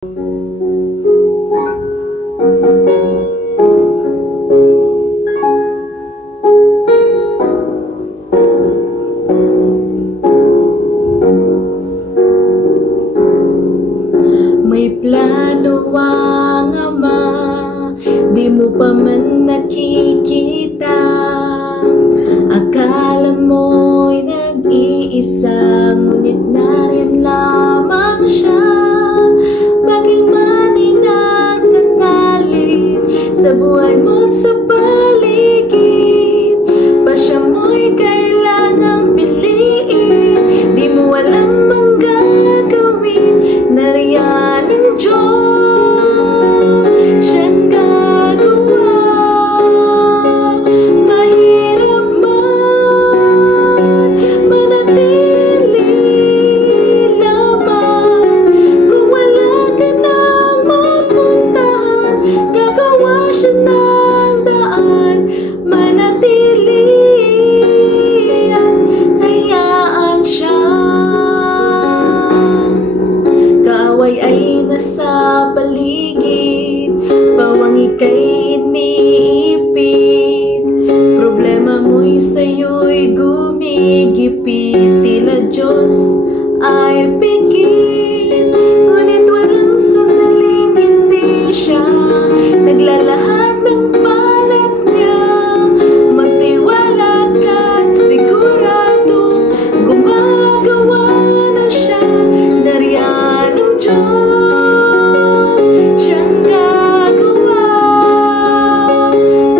May plano ang Ama, di mo pa man nakikita. Akala mo'y nag-iisa, ngunit narin lamang siya. Baging maninag nangalit sa buhay mo't sa paligid. Pasya mo'y kailangang piliin, di mo alam ang gagawin. Nariyan ang Diyos, siyang gagawa. Mahirap man, manatili lamang. Kung wala ka nang mapuntahan, gagawa siya ng daan. Manatili at hayaan siya. Kaaway ay nasa paligid, bawang ika'y iniipit. Problema mo'y sa'yo'y gumigipit, tila Diyos ay pikit. Ngunit walang sandaling hindi siya naglalahat ng palat niya. Magtiwala ka't siguradong gumagawa na siya. Nariyan ang Diyos, siyang gagawa.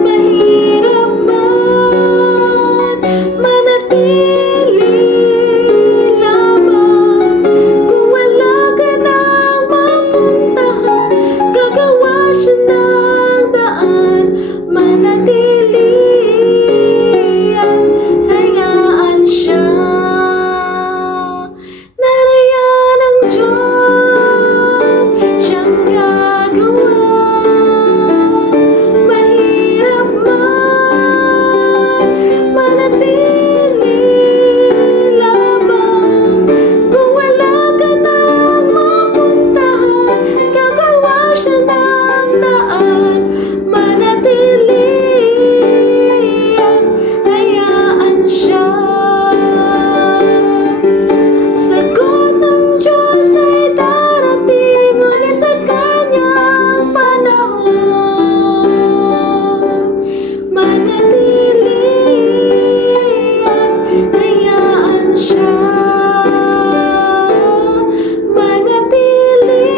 Mahirap man, manatili lamang. Kung wala ka nang mapuntahan, gagawa siya ng daan. Manatili at hayaan siya. Nariyan ang Diyos, siyang gagawa. Mahirap man, manatili lamang. Kung wala ka nang mapuntahan, gagawa siya ng daan. Manatili at hayaan siya. Sagot ng Diyos ay darating, ngunit sa kanyang panahon. Manatili at hayaan siya. Manatili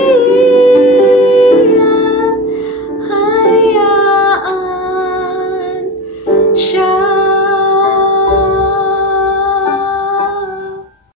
at hayaan siya.